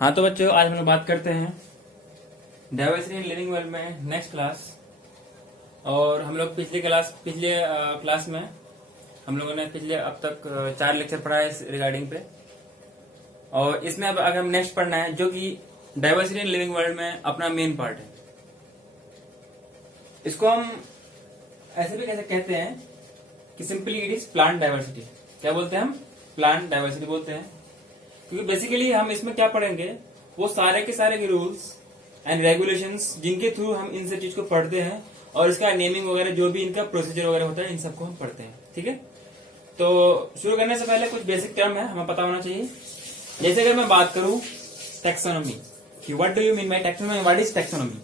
हाँ तो बच्चों, आज हम लोग बात करते हैं डाइवर्सिटी इन लिविंग वर्ल्ड में नेक्स्ट क्लास। और हम लोग पिछले क्लास में हम लोगों ने पिछले अब तक 4 लेक्चर पढ़ा है इस रिगार्डिंग पे। और इसमें अब अगर हम नेक्स्ट पढ़ना है जो कि डाइवर्सिटी इन लिविंग वर्ल्ड में अपना मेन पार्ट है। इसको हम ऐसे भी कैसे कहते हैं कि simply it is plant diversity. क्या बोलते हैं हम? प्लांट डाइवर्सिटी बोलते हैं। क्योंकि बेसिकली हम इसमें क्या पढ़ेंगे, वो सारे के सारे रूल्स एंड रेगुलेशंस जिनके थ्रू हम इन सब चीज को पढ़ते हैं और इसका नेमिंग वगैरह जो भी इनका प्रोसीजर वगैरह होता है, इन सबको हम पढ़ते हैं। ठीक है, तो शुरू करने से पहले कुछ बेसिक टर्म है हमें पता होना चाहिए। जैसे अगर मैं बात करूं taxonomy, what do you mean by taxonomy, what is taxonomy.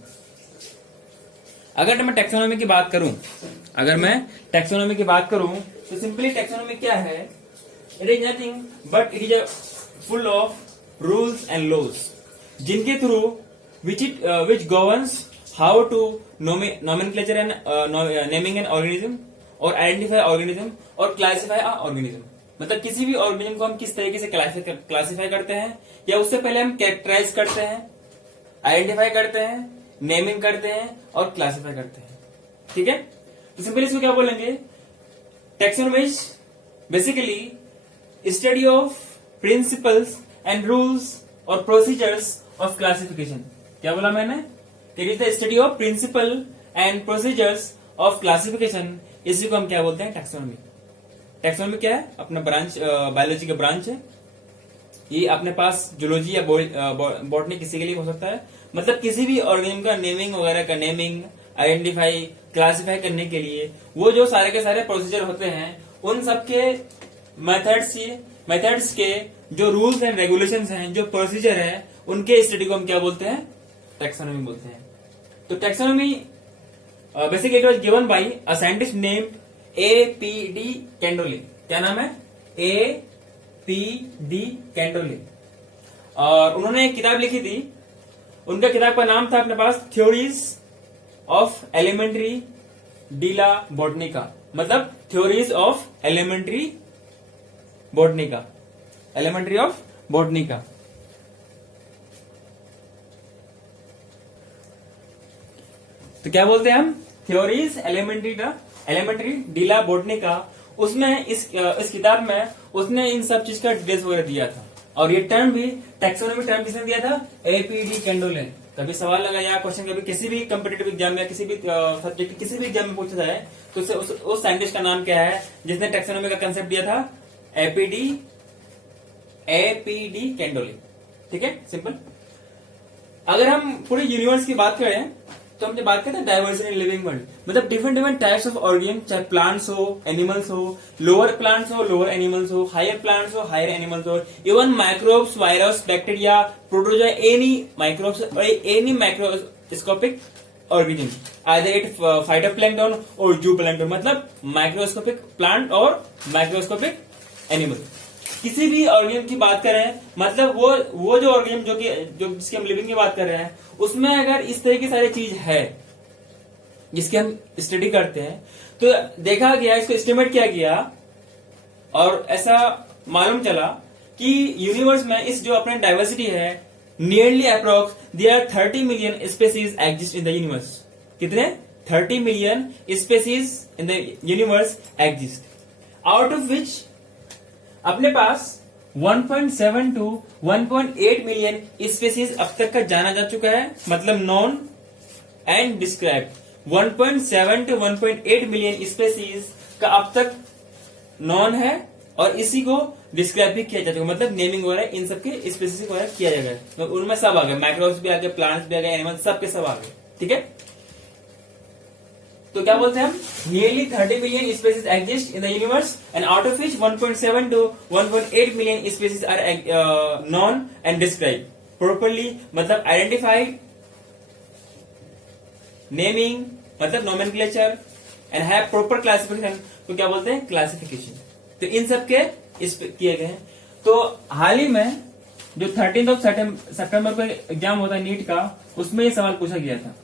अगर मैं टैक्सोनॉमी की बात करूं, तो सिंपली टैक्सोनॉमी क्या है? It is nothing but it is a full of rules and laws जिनके through which governs how to nomenclature and naming an organism और आइडेंटिफाई ऑर्गेनिज्म और क्लासिफाई अ ऑर्गेनिज्म। मतलब किसी भी ऑर्गेनिज्म को हम किस तरीके से क्लासिफाई करते हैं, या उससे पहले हम कैरेक्टराइज करते हैं, आइडेंटिफाई करते हैं, नेमिंग करते हैं और क्लासिफाई करते हैं। ठीक है, तो सिंपली इसको क्या बोलेंगे? Taxonomy is basically study of principles and rules और प्रोसीजर्स ऑफ क्लासिफिकेशन। क्या बोला मैंने? It is the study of principle and procedures of classification. इसी को हम क्या बोलते हैं? टैक्सोनॉमी। टैक्सोनॉमी क्या है? अपना ब्रांच, बायोलॉजी का ब्रांच है। ये अपने पास जूलॉजी या बॉटनी किसी के लिए हो सकता है। मतलब किसी भी ऑर्गेनिज्म का नेमिंग वगैरह का नेमिंग, आइडेंटिफाई, क्लासिफाई करने के लिए वो जो सारे के सारे प्रोसीजर होते हैं, उन सबके मेथड्स के जो रूल्स एंड रेगुलेशंस हैं, जो प्रोसीजर है, उनके स्टडी को हम क्या बोलते हैं? टैक्सोनॉमी बोलते हैं। तो taxonomy basically it was given bye a scientist named A.P.D. कैंडोले। क्या नाम है? A.P.D. कैंडोले। और उन्होंने एक किताब लिखी थी। उनका किताब का नाम था अपने पास theories of elementary della botanica. मतलब theories of elementary botanica, elementary of botanica. तो क्या बोलते हैं हम? Theories elementary della botanica. उसमें इस किताब में उसने इन सब चीज का डिटेल्स वगैरह दिया था। और ये टर्म भी टैक्सोनॉमी टर्म किसने दिया था? A.P.D. कैंडोले। कभी सवाल लगा या क्वेश्चन कभी किसी भी कम्पिटेटिव एग्जाम या किसी भी सब्जेक्ट किसी भी एग्जाम में पूछा जाए तो उस साइंटिस्ट का नाम क्या है जिसने टैक्सोनॉमी का कंसेप्ट दिया था? A.P.D. कैंडोले। ठीक है, सिंपल। अगर हम पूरे यूनिवर्स की बात करें तो हम जब बात करते हैं डाइवर्सिटी इन लिविंग वर्ल्ड, मतलब डिफरेंट टाइप्स ऑफ ऑर्गेन, चाहे प्लांट्स हो, एनिमल्स हो, लोअर प्लांट्स हो, लोअर एनिमल्स हो, हायर प्लांट्स हो, हायर एनिमल्स हो, even microbes, virus, bacteria, protozoa, any microbes और any microscopic organism, either it phytoplankton और जूप्लैंक्टन, मतलब माइक्रोस्कोपिक प्लांट और माइक्रोस्कोपिक एनिमल। किसी भी ऑर्गेनिज्म की बात करें, मतलब वो जो ऑर्गेनिज्म जो जिसकी हम लिविंग की बात कर रहे हैं, उसमें अगर इस तरह की सारी चीज है जिसकी हम स्टडी करते हैं, तो देखा गया, इसको एस्टिमेट किया गया और ऐसा मालूम चला कि यूनिवर्स में इस जो अपने डाइवर्सिटी है, nearly approx there are 30 million species exist in the universe. कितने? 30 million species in the universe exist, out of which अपने पास 1.7 to 1.8 मिलियन स्पेसीज अब तक का जाना जा चुका है, मतलब non and described. 1.7 to 1.8 million species का अब तक नॉन है और इसी को डिस्क्राइब भी किया जा चुका, मतलब नेमिंग वगैरह इन सबके स्पेसीज वगैरह किया जाएगा। तो उनमें सब आ गए, माइक्रोब्स भी आ गए, प्लांट्स भी आ गए, एनिमल्स सबके सब आ गए। ठीक है, तो क्या बोलते हैं हम? Nearly 30 million species exist in the universe and out of which 1.7 to 1.8 million species are known and describe properly, मतलब आइडेंटिफाइड, नेमिंग मतलब nomenclature, and have proper classification. तो क्या बोलते हैं? क्लासिफिकेशन। तो इन सब के किए गए हैं। तो हाल ही में जो 13 सितंबर को एग्जाम होता है नीट का, उसमें ये सवाल पूछा गया था।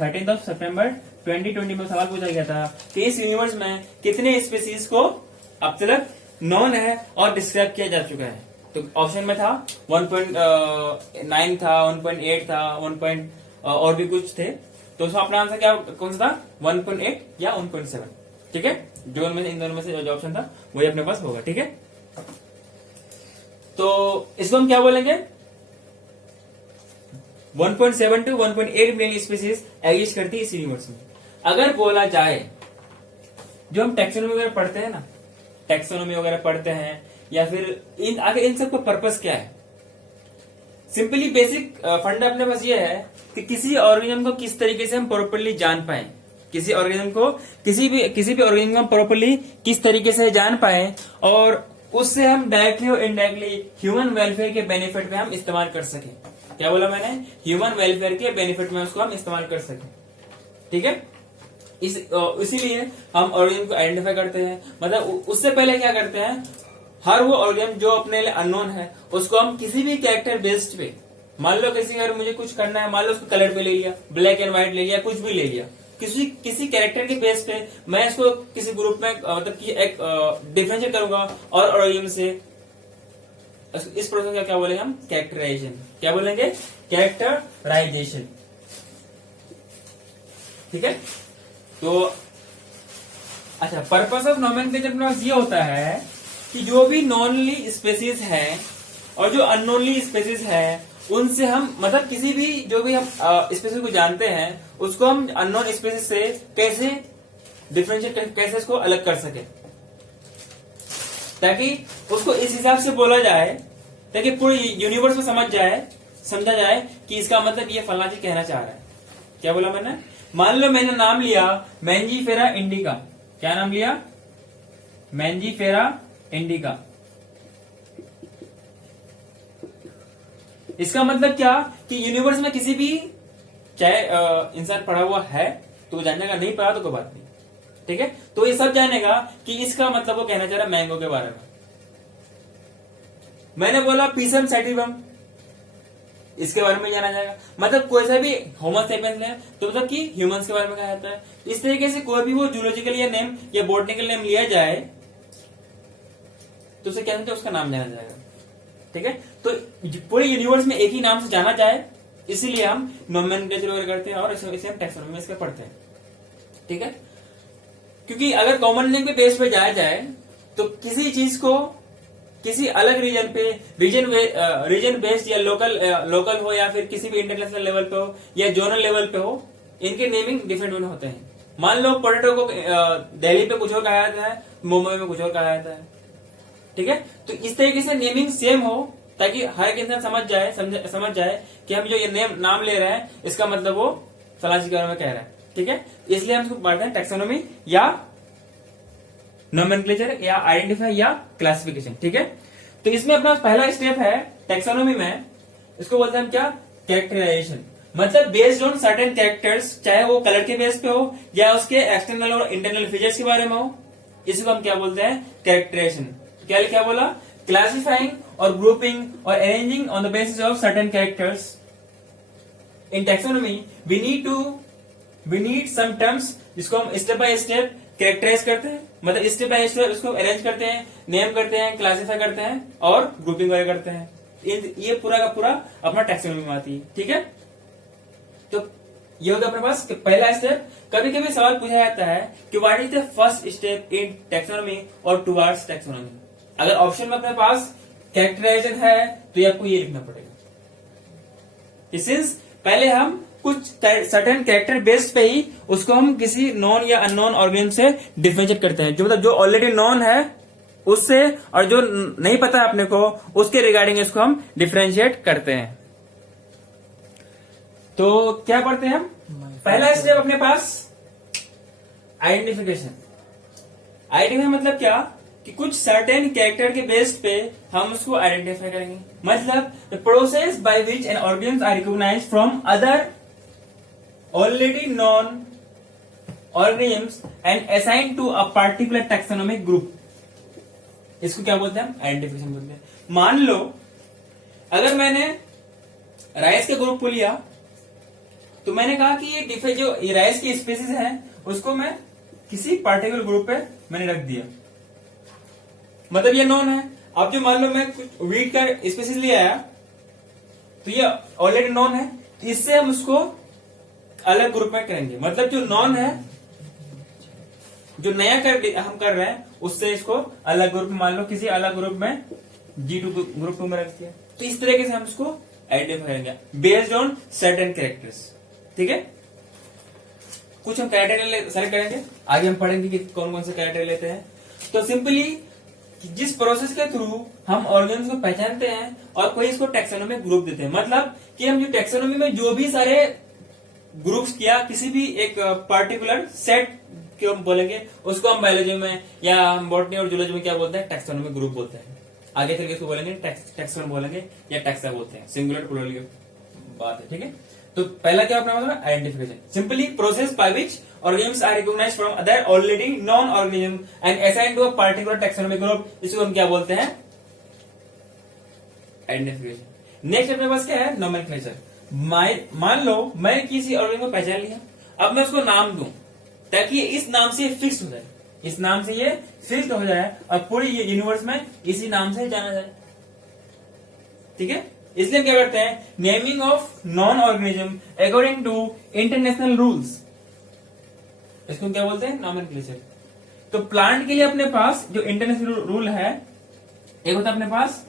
13 सितंबर 2020 में सवाल पूछा गया था कि इस यूनिवर्स में कितने स्पीसीज को अब तक नॉन है और डिस्क्राइब किया जा चुका है। तो ऑप्शन में था 1.9 था, 1.8 था, 1. और भी कुछ थे, तो उसमें अपना आंसर क्या कौन सा था, 1.8 या 1.7. ठीक है, जो इनमें इन दोनों में से जो ऑप्शन था वही अपने पास होगा. ठीक है, तो इसको हम क्या बोलेंगे, 1.7 to 1.8 मिलियन स्पीसीज एग्जिस्ट करती है इस यूनिवर्स में. अगर बोला जाए, जो हम टैक्सोनॉमी वगैरह पढ़ते हैं ना, टैक्सोनॉमी वगैरह पढ़ते हैं, या फिर आगे इन सबका पर्पस क्या है, सिंपली बेसिक फंडा अपने पास ये है कि किसी ऑर्गेनिज्म को किस तरीके से हम प्रॉपरली जान पाए, किसी ऑर्गेनिज्म को किसी भी ऑर्गेनिज्म को प्रॉपरली किस तरीके से जान पाए, और उससे हम डायरेक्टली और इनडायरेक्टली ह्यूमन वेलफेयर के बेनिफिट में हम इस्तेमाल कर सके. क्या बोला मैंने, ह्यूमन वेलफेयर के बेनिफिट में उसको हम इस्तेमाल कर सके. ठीक है, इसीलिए हम ऑर्गेनिज्म को आइडेंटिफाई करते हैं. मतलब उससे पहले क्या करते हैं, हर वो ऑर्गेनिज्म जो अपने लिए अननोन है उसको हम किसी भी कैरेक्टर बेस्ड पे, मान लो किसी अगर मुझे कुछ करना है, मान लो उसको कलर पे ले लिया, ब्लैक एंड व्हाइट ले लिया, कुछ भी ले लिया, किसी कैरेक्टर के बेस पे मैं इसको किसी ग्रुप में मतलब कि एक डिफरेंशिएट करूंगा और ऑर्गेनिज्म से. इस प्रोसेस का क्या बोलेंगे हम, कैरेक्टराइजेशन. क्या बोलेंगे, कैरेक्टराइजेशन. ठीक है, तो अच्छा, पर्पस ऑफ नोमेनक्लेचर ये होता है कि जो भी नॉनली स्पेसीज है और जो अननोनली स्पेसीज है उनसे हम मतलब किसी भी जो भी हम स्पेसीज को जानते हैं उसको हम अननोन स्पेसीज से कैसे डिफरेंशिएट, कैसे इसको अलग कर सके, ताकि उसको इस हिसाब से बोला जाए ताकि पूरे यूनिवर्स में समझा जाए कि इसका मतलब ये फलाना चीज कहना चाह रहा है. क्या बोला मैंने, मान लो मैंने नाम लिया मैंजीफेरा इंडिका. क्या नाम लिया, मैंजीफेरा इंडिका. इसका मतलब क्या कि यूनिवर्स में किसी भी, चाहे इंसान पढ़ा हुआ है तो वो जानेगा, नहीं पढ़ा तो कोई बात नहीं. ठीक है, तो ये सब जानेगा कि इसका मतलब वो कहना चाह रहा है मैंगो के बारे में. मैंने बोला पीसम सैटिवम, इसके बारे में जाना जाएगा. मतलब कोई सा भी होमो सेपियंस ले तो मतलब कि ह्यूमंस के बारे में कहा जाता है. इस तरीके से कोई भी वो जूलॉजिकल या नेम या बॉटनिकल नेम लिया जाए तो उसे क्या समझे, उसका नाम जाना जाएगा. ठीक है, तो पूरे यूनिवर्स में एक ही नाम से जाना जाए, इसीलिए हम नोमेनक्लेचर वगैरह करते हैं और इसे हम टैक्सोनॉमी में इसका पढ़ते हैं. ठीक है, क्योंकि अगर कॉमन नेम के बेस पे जाया जाए तो किसी चीज को किसी अलग रीजन पे, रीजन बेस्ड या लोकल हो या फिर किसी भी इंटरनेशनल लेवल पे हो या जोनल लेवल पे हो, इनके नेमिंग डिफरेंट होते हैं. मान लो पोटैटो को दिल्ली पे कुछ और कहा जाता है, मुंबई में कुछ और कहा जाता है. ठीक है, तो इस तरीके से नेमिंग सेम हो ताकि हर एक इंसान समझ जाए कि हम जो ये नाम ले रहे हैं इसका मतलब वो फलाना चीज के बारे में कह रहा है. ठीक है, इसलिए हम इसको पढ़ते हैं टैक्सोनॉमी या नोमेनक्लेचर या आइडेंटिफाई या क्लासिफिकेशन. ठीक है, तो इसमें अपना पहला स्टेप है टैक्सोनॉमी में, इसको बोलते हैं हम क्या, कैरेक्टराइजेशन. मतलब बेस्ड ऑन सर्टेन कैरेक्टर्स, चाहे वो कलर के बेस पे हो या उसके एक्सटर्नल और इंटरनल फीचर्स के बारे में हो, इसको हम क्या बोलते हैं, कैरेक्टराइजेशन. क्या बोला, क्लासिफाइंग और ग्रुपिंग और arranging on the basis of certain characters. In taxonomy we need some terms जिसको हम स्टेप बाय स्टेप कैरेक्टराइज करते हैं, मतलब स्टेप बाय स्टेप उसको अरेंज करते हैं, नेम करते हैं, क्लासिफाई करते हैं और ग्रुपिंग वगैरह करते हैं. ये पूरा का पूरा अपना टैक्सोनॉमी में आती है. ठीक है, तो ये होगा अपने पास पहला स्टेप. कभी कभी सवाल पूछा जाता है कि what is the first step in taxonomy और टुवर्ड्स टैक्सोनॉमी. अगर ऑप्शन में अपने पास कैरेक्टराइजेशन है तो ये आपको ये लिखना पड़ेगा. सिंस पहले हम कुछ सर्टेन कैरेक्टर बेस्ड पे ही उसको हम किसी नॉन या अननोन ऑर्गेनिज्म से डिफरेंशिएट करते हैं, जो मतलब जो ऑलरेडी नॉन है उससे और जो नहीं पता है अपने को उसके रिगार्डिंग इसको हम डिफरेंशिएट करते हैं. तो क्या पढ़ते हैं हम, पहला स्टेप अपने पास आइडेंटिफिकेशन. आइडेंटिफाई मतलब क्या कि कुछ सर्टेन कैरेक्टर के बेस पे हम उसको आइडेंटिफाई करेंगे. मतलब the process by which an organism are recognised from other already known organisms and assigned to a particular taxonomic group. इसको क्या बोलते हैं हम, आइडेंटिफिकेशन बोलते हैं. मान लो अगर मैंने राइस के ग्रुप को लिया तो मैंने कहा कि ये जो राइस की स्पीसीज है उसको मैं किसी पार्टिकुलर ग्रुप पे मैंने रख दिया, मतलब ये नॉन है. अब जो मान लो मैं कुछ वीट का स्पीसीज ले आया, तो ये ऑलरेडी नॉन है, तो इससे हम उसको अलग ग्रुप में करेंगे। मतलब जो नॉन है, जो नया हम कर रहे हैं, उससे इसको अलग ग्रुप में, मान लो किसी अलग ग्रुप में G2 ग्रुप 2 में रख दिया, तो इस तरीके से हम इसको आइडेंटिफाई करेंगे बेस्ड ऑन सर्टेन कैरेक्टर्स। ठीक है, कुछ हम कैरेक्टर सेलेक्ट करेंगे, आगे हम पढ़ेंगे कि कौन कौन से कैरेक्टर लेते हैं। तो सिंपली जिस प्रोसेस के थ्रू हम ऑर्गेन्स को पहचानते हैं और कोई इसको टैक्सोनॉमी ग्रुप देते हैं, मतलब कि हम जो टैक्सोनॉमी में जो भी सारे ग्रुप्स किया, किसी भी एक पर्टिकुलर सेट क्यों हम बोलेंगे, उसको हम बायोलॉजी में या हम बॉटनी और जूलॉजी में क्या बोलते हैं, टैक्सोनॉमी ग्रुप बोलते हैं। आगे चल के इसको बोलेंगे टैक्सोन बोलेंगे या टैक्सा बोलते हैं, सिंगुलर प्लूरल की बात है। ठीक है, तो पहला क्या अपना मतलब identification, simply process by which organisms are recognized from other already known organisms and assigned to a particular taxonomy group, इसको हम क्या बोलते हैं, आइडेंटिफिकेशन। नेक्स्ट अपने पास क्या है, नोमेनक्लेचर। मान लो मैं किसी ऑर्गेनिज्म को पहचान लिया, अब मैं उसको नाम दूं ताकि इस नाम से फिक्स हो जाए, इस नाम से ये फिक्स हो जाए और पूरी यूनिवर्स में इसी नाम से जाना जाए। ठीक है, इसलिए हम क्या करते हैं, naming of known organism according to international rules, इसको क्या बोलते हैं, नोमेनक्लेचर। तो प्लांट के लिए अपने पास जो इंटरनेशनल रूल है, एक होता है अपने पास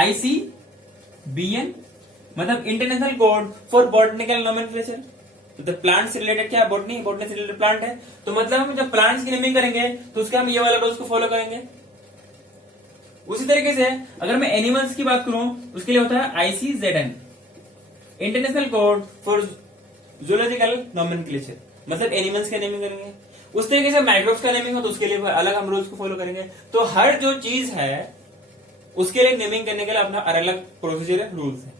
ICBN, मतलब international code for botanical nomenclature. तो प्लांट से रिलेटेड क्या है, बॉटनी, बॉटनी से रिलेटेड प्लांट है, तो मतलब हम जब प्लांट्स की नेमिंग करेंगे तो उसका हम ये वाला रूल्स को फॉलो करेंगे। उसी तरीके से अगर मैं एनिमल्स की बात करूं, उसके लिए होता है ICZN, international code for zoological nomenclature, मतलब एनिमल्स का नेमिंग करेंगे। उस तरीके से माइक्रोब्स का नेमिंग हो तो उसके लिए अलग हम रूल्स को फॉलो करेंगे। तो हर जो चीज है उसके लिए नेमिंग करने के लिए अपना अलग अलग प्रोसीजर रूल्स है।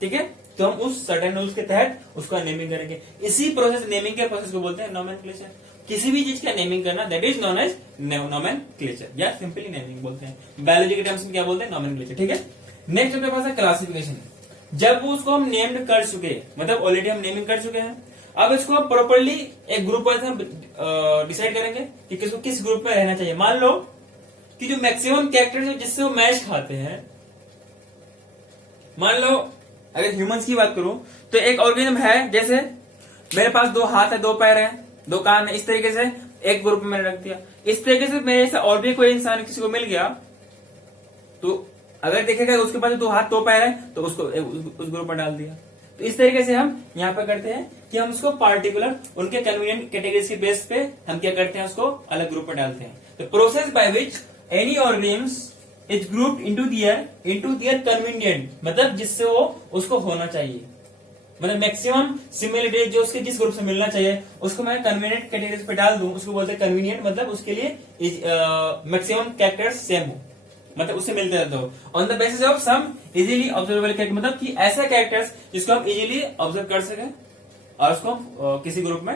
ठीक है, तो हम उस सर्टेन रूल्स के तहत उसका नेमिंग करेंगे। इसी प्रोसेस, नेमिंग के प्रोसेस को बोलते हैं नोमेनक्लेचर। किसी भी चीज का नेमिंग करना, that is known as nomenclature या सिंपली नेमिंग बोलते हैं। बायोलॉजी के टर्म्स में क्या बोलते हैं, नोमेनक्लेचर। ठीक है, नेक्स्ट अपने पास है क्लासिफिकेशन। जब उसको हम नेम्ड कर चुके, मतलब ऑलरेडी हम नेमिंग कर चुके हैं, अब इसको हम प्रॉपर्ली एक ग्रुप वाइज हम डिसाइड करेंगे कि किसको किस ग्रुप में रहना चाहिए। मान लो कि जो मैक्सिमम कैरेक्टर्स है जिससे वो मैच खाते हैं, मान लो अगर ह्यूमंस की बात करूं तो एक ऑर्गेनिज्म है, जैसे मेरे पास 2 हाथ है, 2 पैर है, 2 कान है, इस तरीके से एक ग्रुप में रख दिया। इस तरीके से मेरे से और भी कोई इंसान किसी को मिल गया, तो अगर देखेगा उसके पास 2 हाथ 2 पैर है तो उसको उस ग्रुप में डाल दिया। तो इस तरीके से हम यहाँ पे करते हैं कि हम उसको पार्टिकुलर उनके कन्वीनियंट कैटेगरीज के बेस पे हम क्या करते हैं, उसको अलग ग्रुप में डालते हैं। तो process by which any organism is grouped into their convenient, मतलब जिससे वो उसको होना चाहिए, मतलब मैक्सिमम सिमिलरिटी जो उसके जिस ग्रुप से मिलना चाहिए उसको मैं कन्वीनियंट कैटेगरीज पे डाल दूं, उसको बोलते हैं कन्वीनियंट, मतलब उसके लिए मैक्सिमम कैरेक्टर्स सेम हो, मतलब उससे मिलते रहते हो। On the basis of some easily observable character, मतलब कि ऐसा कैरेक्टर्स जिसको हम इजीली ऑब्जर्व कर सके और उसको हम किसी ग्रुप में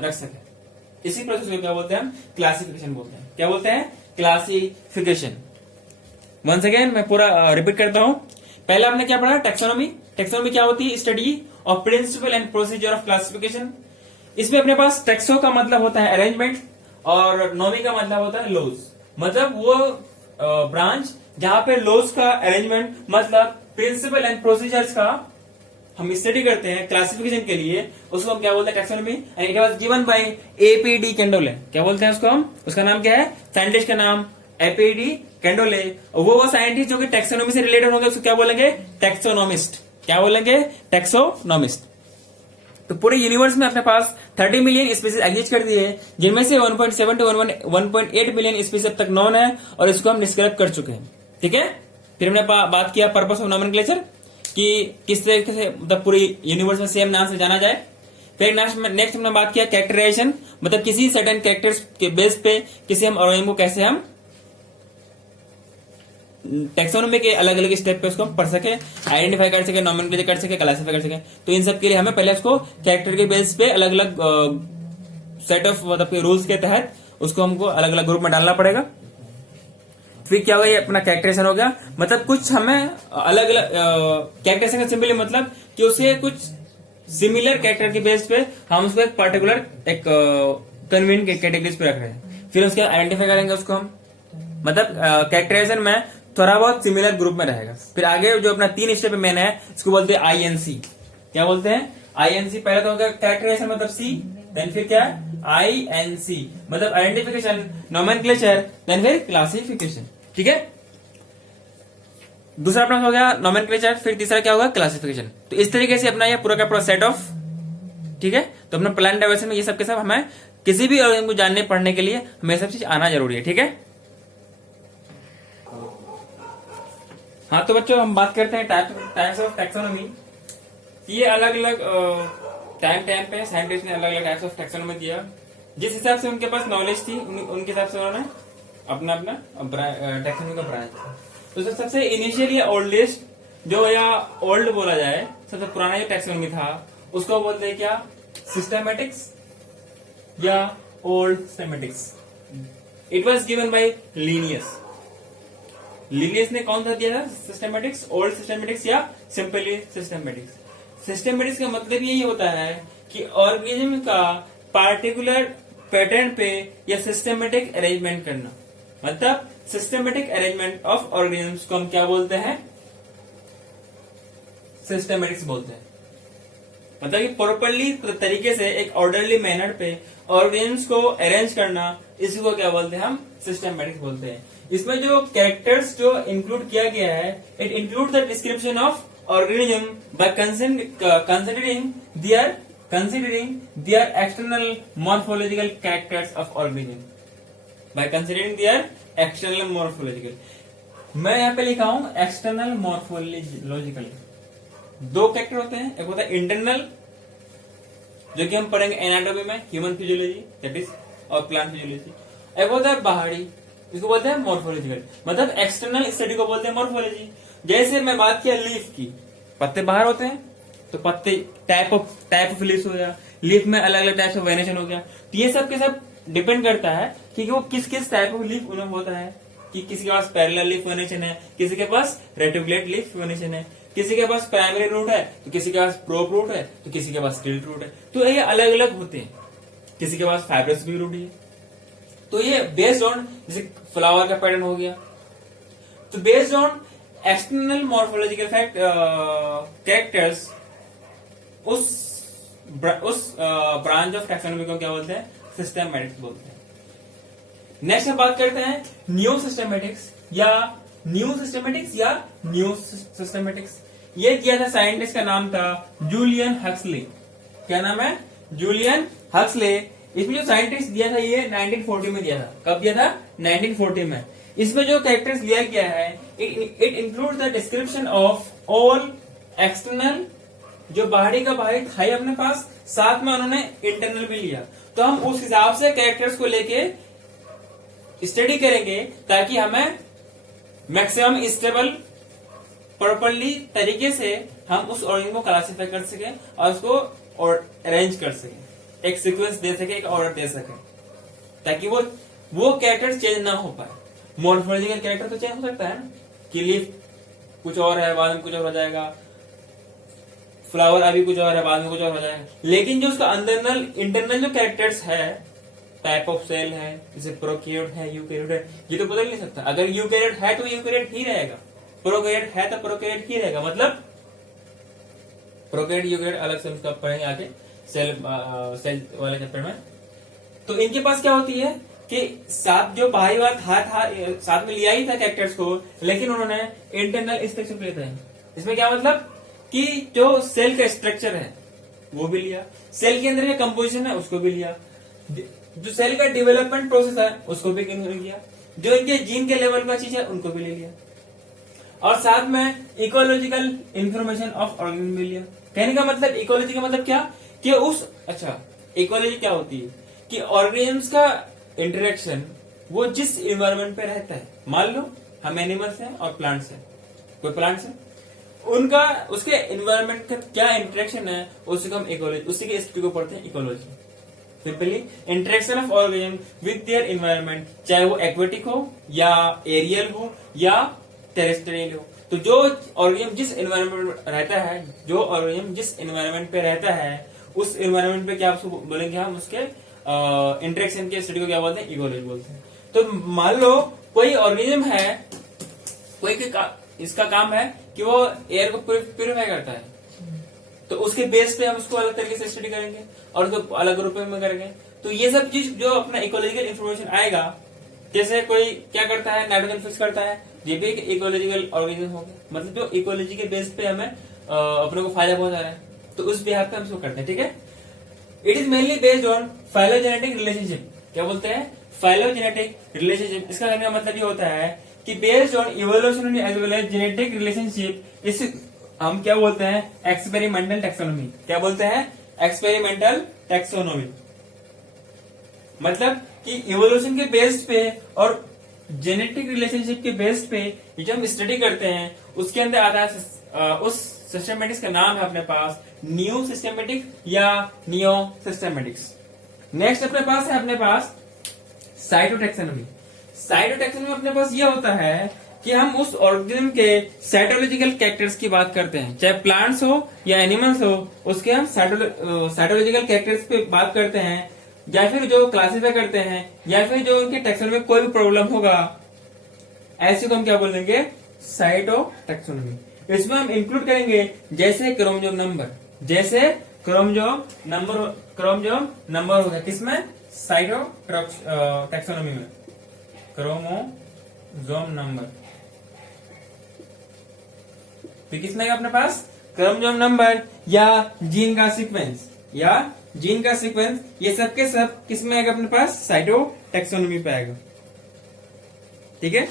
रख सके। इसी प्रोसेस को क्या बोलते हैं, हम क्लासिफिकेशन बोलते हैं। क्या बोलते हैं, क्लासिफिकेशन। वंस अगेन मैं पूरा रिपीट करता हूं। पहले आपने क्या पढ़ा, टैक्सोनॉमी। टैक्सोनॉमी क्या होती है, study of principle and procedure of classification. इसमें अपने पास टैक्सो का मतलब होता है अरेंजमेंट और नॉमी का मतलब होता है लॉज, मतलब वो ब्रांच जहां पे लॉज का अरेंजमेंट, मतलब प्रिंसिपल एंड प्रोसीजर्स का हम स्टडी करते हैं क्लासिफिकेशन के लिए, उसको हम क्या बोलते हैं, taxonomy. And it was given by A P de Candolle. क्या बोलते हैं उसको हम, उसका नाम क्या है, साइंटिस्ट का नाम एपीडी कैंडोले। वो साइंटिस्ट जो कि टैक्सोनॉमी से रिलेटेड होंगे उसको क्या बोलेंगे, टैक्सोनॉमिस्ट। क्या बोलेंगे, टैक्सोनॉमिस्ट। तो पूरे यूनिवर्स में अपने पास 30 मिलियन स्पीसीज एग्जिस्ट करती है, जिनमें से 1.7 टू 1.8 मिलियन स्पीसीज अब तक नॉन है और इसको हम डिस्क्राइब कर चुके हैं। ठीक है, फिर हमने बात किया पर्पस ऑफ नोमेनक्लेचर कि किस तरीके से मतलब पूरी यूनिवर्स में सेम नाम से जाना जाए। फिर नेक्स्ट हमने बात किया कैरेक्टराइजेशन, मतलब किसी सर्टेन कैरेक्टर्स के बेस पे किसी हम ऑर्गेनिज्म को कैसे हम टैक्सोनॉमी के अलग अलग स्टेप पे उसको हम पढ़ सके, आइडेंटिफाई कर सके, नोमेनक्लेचर कर सके, क्लासिफाई कर सके। तो इन सब के लिए हमें पहले उसको कैरेक्टर के बेस पे अलग अलग सेट ऑफ मतलब रूल्स के तहत उसको हमको अलग अलग ग्रुप में डालना पड़ेगा। फिर क्या होगा, ये अपना कैरेक्टराइजेशन हो गया, मतलब कुछ हमें अलग अलग कैरेक्टराइजेशन का सिंपली मतलब कि उसे कुछ सिमिलर कैरेक्टर के बेस पे हम उसको एक पर्टिकुलर एक कन्वीनियंट कैटेगरीज पे रख रहे हैं। फिर उसके आइडेंटिफाई करेंगे उसको हम, मतलब कैरेक्टराइजेशन में थोड़ा बहुत सिमिलर ग्रुप में रहेगा। फिर आगे जो अपना 3 स्टेप मेन है इसको बोलते हैं आईएनसी। क्या बोलते हैं? आईएनसी। पहले तो होगा कैरेक्टराइजेशन मतलब सी, देन फिर क्या है आईएनसी मतलब आइडेंटिफिकेशन, नोमेनक्लेचर, देन फिर क्लासिफिकेशन। ठीक है, दूसरा अपना हो गया नोमेनक्लेचर, फिर तीसरा क्या होगा क्लासिफिकेशन। तो इस तरीके से अपना ये पूरा का पूरा सेट ऑफ, ठीक है। तो अपना प्लान डाइवर्सन में ये सब के सब हमें किसी भी ऑर्गेनिज्म को जानने पढ़ने के लिए हमें सब चीज आना जरूरी है। ठीक है, हाँ तो बच्चों हम बात करते हैं टाइप्स ऑफ टैक्सोनॉमी। ये अलग अलग टाइम पे साइंटिस्ट ने अलग अलग टाइप्स ऑफ टैक्सोनॉमी दिया, जिस हिसाब से उनके पास नॉलेज थी उनके हिसाब से उन्होंने अपना अपना टैक्सोनॉमी का ब्रांच। तो सबसे इनिशियली ओल्डेस्ट जो या ओल्ड बोला जाए, सबसे पुराना जो टैक्सोनॉमी था उसको बोलते हैं क्या? सिस्टमैटिक्स या old systematics. It was given by Linnaeus. Linnaeus ने कौन सा दिया था? सिस्टमैटिक्स, ओल्ड सिस्टमैटिक्स या सिंपली सिस्टमैटिक्स। सिस्टमैटिक्स का मतलब यही होता है कि ऑर्गेनिज्म का पार्टिकुलर पैटर्न पे या सिस्टमैटिक अरेंजमेंट करना। मतलब सिस्टमैटिक अरेंजमेंट ऑफ ऑर्गेनिज्म्स को हम क्या बोलते हैं? सिस्टमैटिक्स बोलते हैं। मतलब कि प्रॉपर्ली तरीके से एक ऑर्डरली मैनर पे ऑर्गेनिज्म्स को अरेंज करना, इसी को क्या बोलते हैं? हम सिस्टमैटिक्स बोलते हैं। इसमें जो कैरेक्टर्स जो इंक्लूड किया गया है, it include the description of organism by considering their external morphological characters of organism. By considering their external morphological, मैं यहाँ पे लिखा हूं एक्सटर्नल मॉर्फोलॉजिकल। 2 कैरेक्टर होते हैं, एक होता है इंटरनल जो कि हम पढ़ेंगे एनाटॉमी में, ह्यूमन फिजियोलॉजी दैट इज और प्लांट फिजियोलॉजी। एक होता है बाहरी, इसको बोलते हैं मॉर्फोलॉजिकल, मतलब एक्सटर्नल स्टडी को बोलते हैं मॉर्फोलॉजी। जैसे मैं बात किया लीफ की, पत्ते बाहर होते हैं तो पत्ते टाइप ऑफ लीव्स हो गया, लीफ में अलग अलग टाइप ऑफ वेरिएशन हो गया। तो ये सब के सब डिपेंड करता है कि वो किस किस टाइप ऑफ लीफ उन्हें होता है, कि किसी के पास पैरेलल लीफ वेरिएशन है, किसी के पास रेटिकुलेट लीफ वेरिएशन है, किसी के पास प्राइमरी रूट है तो किसी के पास प्रोप रूट है तो किसी के पास स्टिल्ट रूट है। तो ये अलग अलग होते हैं, किसी के पास फाइब्रस भी रूट है। तो ये बेस्ड ऑन, जैसे फ्लावर का पैटर्न हो गया, तो based on external morphological fact characters उस ब्रांच ऑफ टैक्सोनॉमी को क्या बोलते हैं? सिस्टमैटिक्स बोलते हैं। नेक्स्ट हम बात करते हैं न्यू सिस्टमैटिक्स या न्यू सिस्टमैटिक्स। ये किया था साइंटिस्ट का नाम था जूलियन हक्सले। क्या नाम है? Julian Huxley. इसमें जो साइंटिस्ट दिया था ये 1940 में दिया था। कब दिया था? 1940 में। इसमें जो कैरेक्टर्स लिया गया है, it include the description of all external, जो बाहरी का बाहरी था ही अपने पास, साथ में उन्होंने इंटरनल भी लिया। तो हम उस हिसाब से कैरेक्टर्स को लेके स्टडी करेंगे ताकि हमें मैक्सिमम स्टेबल प्रॉपर्ली तरीके से हम उस ऑर्गेनिज्म को क्लासिफाई कर सके और उसको अरेंज कर सके, एक सीक्वेंस दे सके, एक ऑर्डर दे सके, ताकि वो कैरेक्टर चेंज ना हो पाए। मॉर्फोलॉजिकल कैरेक्टर तो चेंज हो सकता है ना, कि लीफ कुछ और है बाद में कुछ और हो जाएगा, फ्लावर अभी कुछ और है बाद में कुछ और हो जाएगा, लेकिन जो उसका इंटरनल जो कैरेक्टर्स है, टाइप ऑफ सेल है, जैसे प्रोकैरियोट है, यूकैरियोट है, ये तो बदल नहीं सकता। अगर यूकैरियोट है तो यूकैरियोट ही रहेगा, प्रोकैरियोट है तो प्रोकैरियोट ही रहेगा। मतलब प्रोकैरियोट यूकैरियोट अलग से उसका पढ़ेंगे आगे सेल वाले चैप्टर में। तो इनके पास क्या होती है कि साथ जो बाहरी वाला था साथ में लिया ही था कैरेक्टर्स को, लेकिन उन्होंने इंटरनल स्ट्रक्चर लिया था। इसमें क्या मतलब कि जो सेल का स्ट्रक्चर है वो भी लिया, सेल के अंदर का कंपोजिशन है उसको भी लिया, जो सेल का डेवलपमेंट प्रोसेस है उसको भी लिया, जो इनके जीन के लेवल का चीज है उनको भी ले लिया, और साथ में इकोलॉजिकल इंफॉर्मेशन ऑफ ऑर्गेनिज्म भी लिया। कहने का मतलब इकोलॉजी का मतलब क्या कि इकोलॉजी क्या होती है कि ऑर्गेनिज्म्स का इंटरेक्शन वो जिस इन्वायरमेंट पे रहता है, मान लो हम एनिमल्स हैं और प्लांट्स हैं, कोई प्लांट्स है, उनका उसके इन्वायरमेंट का क्या इंटरेक्शन है उसी को हम इकोलॉजी, उसी के स्टडी को पढ़ते हैं ecology. Simply interaction of organism with their environment, चाहे वो एक्वेटिक हो या एरियल हो या टेरेस्ट्रियल हो। तो जो ऑर्गेनिज्म जिस इन्वायरमेंट में रहता है, जो ऑर्गेनिज्म जिस इन्वायरमेंट पे रहता है, उस इन्वायरमेंट पे क्या उसको बोलेंगे हम, उसके इंटरेक्शन के स्टडी को क्या बोलते हैं? इकोलॉजी बोलते हैं। तो मान लो कोई ऑर्गेनिज्म है, इसका काम है कि वो एयर को प्यूरिफाई करता है, तो उसके बेस पे हम उसको अलग तरीके से स्टडी करेंगे और उसको अलग रूप में करेंगे। तो ये सब चीज जो अपना इकोलॉजिकल इंफॉर्मेशन आएगा, जैसे कोई क्या करता है, नाइट्रोजन फिक्स करता है, ये भी एक इकोलॉजिकल ऑर्गेनिज्म हो गया, मतलब जो इकोलॉजी के बेस पे हमें अपने को फायदा पहुंचा रहा है, तो उस बिहार पे हम इसको करते हैं। ठीक है, it is mainly based on phylogenetic relationship. क्या बोलते हैं? Phylogenetic relationship. इसका कहने का मतलब ये होता है कि based on evolutionary as well as genetic relationship, इस हम क्या बोलते हैं? Experimental taxonomy. क्या बोलते हैं? Experimental taxonomy. मतलब कि इवोल्यूशन के बेस पे और जेनेटिक रिलेशनशिप के बेस पे ये जो हम स्टडी करते हैं, उसके अंदर आता है उस सिस्टमेटिक्स का नाम है अपने पास न्यू सिस्टमेटिक या नियो सिस्टमेटिक्स। नेक्स्ट अपने पास है अपने पास साइटोटैक्सोनॉमी। साइटोटैक्सोनॉमी अपने पास ये होता है कि हम उस ऑर्गेनिज्म के साइटोलॉजिकल कैरेक्टर्स की बात करते हैं, चाहे प्लांट्स हो या एनिमल्स हो, उसके हम साइटोलॉजिकल कैरेक्टर्स पे बात करते हैं, या फिर जो क्लासिफाई करते हैं, या फिर जो उनके टैक्सोनॉमी में कोई भी प्रॉब्लम होगा, ऐसे को हम क्या बोलेंगे? साइटोटैक्सोनॉमी। इसमें हम इंक्लूड करेंगे जैसे क्रोमोसोम नंबर, जैसे क्रोमोसोम नंबर हो गया किसमें? साइटोटैक्सोनॉमी में क्रोमोसोम नंबर। तो किसमें अपने पास क्रोमोसोम नंबर या जीन का सीक्वेंस, ये सब के सब किसमें आएगा अपने पास? साइटोटैक्सोनॉमी पे आएगा। ठीक है,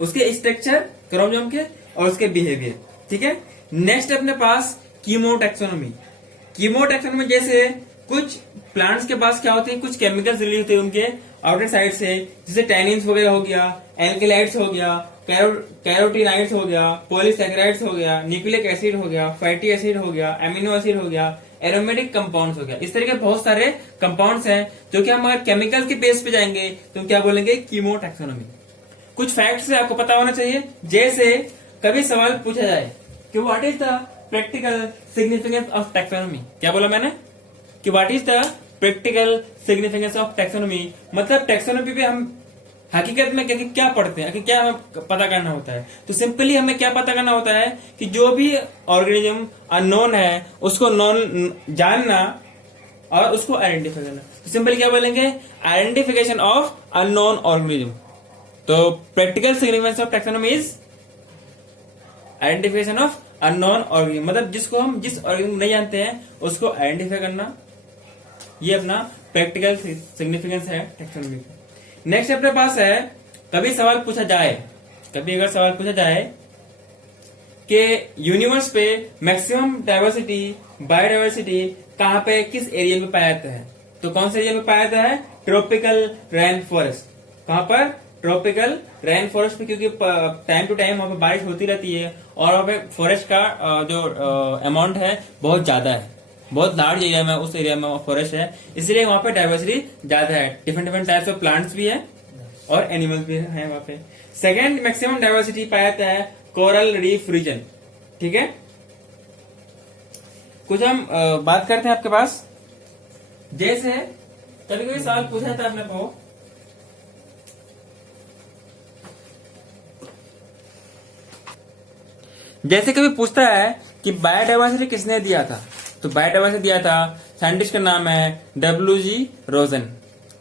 उसके स्ट्रक्चर क्रोमोसोम के और उसके बिहेवियर। ठीक है, नेक्स्ट अपने पास कीमोटैक्सोनॉमी। कीमोटैक्सोनॉमी जैसे कुछ प्लांट्स के पास क्या होते हैं, कुछ केमिकल्स रिलीज होते हैं उनके आउटर साइड से, जैसे टैनिन्स वगैरह हो गया, एल्केलाइड्स हो गया, कैरोटीनाइड्स हो गया, पॉलीसैकेराइड्स हो गया, न्यूक्लिक एसिड हो गया, फैटी एसिड हो गया, एमिनो एसिड हो गया, एरोमेटिक कंपाउंड्स हो गया। इस तरह के बहुत सारे कंपाउंड्स हैं जो कि हम अगर केमिकल के बेस पे जाएंगे तो हम क्या बोलेंगे? कीमोटैक्सोनॉमी। कुछ फैक्ट्स आपको पता होना चाहिए, जैसे कभी सवाल पूछा जाए कि what is the practical significance of taxonomy. क्या बोला मैंने? कि what is the practical significance of taxonomy, मतलब टैक्सोनॉमी पे हम हकीकत में क्या पढ़ते हैं, क्या हमें पता करना होता है। तो सिंपली हमें क्या पता करना होता है कि जो भी ऑर्गेनिज्म अननोन है उसको नॉन जानना और उसको आइडेंटिफाई करना। तो सिंपली क्या बोलेंगे? Identification of unknown organism. तो practical significance of taxonomy is identification of unknown organism, मतलब जिसको हम जिस ऑर्गेनिज्म नहीं जानते हैं उसको आइडेंटिफाई करना, ये अपना प्रैक्टिकल सिग्निफिकेंस है टैक्सोनॉमी का। नेक्स्ट अपने पास है कभी अगर सवाल पूछा जाए कि यूनिवर्स पे मैक्सिमम डाइवर्सिटी बायोडाइवर्सिटी कहां पे किस एरिया में पाया जाता है, तो कौन से एरिया में पाया जाता है? Tropical rain forest. कहां पर? ट्रॉपिकल रेन फॉरेस्ट पे, क्योंकि टाइम टू टाइम वहां पे बारिश होती रहती है और वहां पे फॉरेस्ट का जो अमाउंट है बहुत ज्यादा है, बहुत लार्ज एरिया में उस एरिया में फॉरेस्ट है, इसलिए वहां पे डाइवर्सिटी ज्यादा है। डिफरेंट टाइप्स ऑफ प्लांट्स भी है और एनिमल्स भी है वहां पे। सेकेंड मैक्सिमम डाइवर्सिटी पाया जाता है कोरल रीफ रीजन। ठीक है, कुछ हम बात करते हैं आपके पास, जैसे कभी कभी सवाल पूछा जाता है अपने को जैसे कभी पूछता है कि बायोडाइवर्सिटी किसने दिया था, तो बायोडाइवर्सिटी दिया था, साइंटिस्ट का नाम है W.G. रोजन।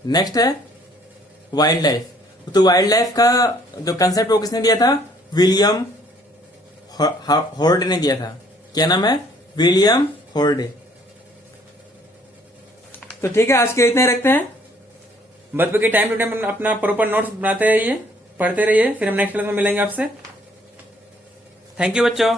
नेक्स्ट है वाइल्ड लाइफ, तो वाइल्ड लाइफ का जो कंसेप्ट वो किसने दिया था? विलियम हॉर्डे ने दिया था। क्या नाम है? विलियम हॉर्डे। तो ठीक है, आज के इतने रखते हैं। बच्चों के टाइम टू टाइम अपना प्रॉपर नोट्स बनाते रहिए, पढ़ते रहिए, फिर हम नेक्स्ट क्लास में मिलेंगे आपसे। थैंक यू बच्चों।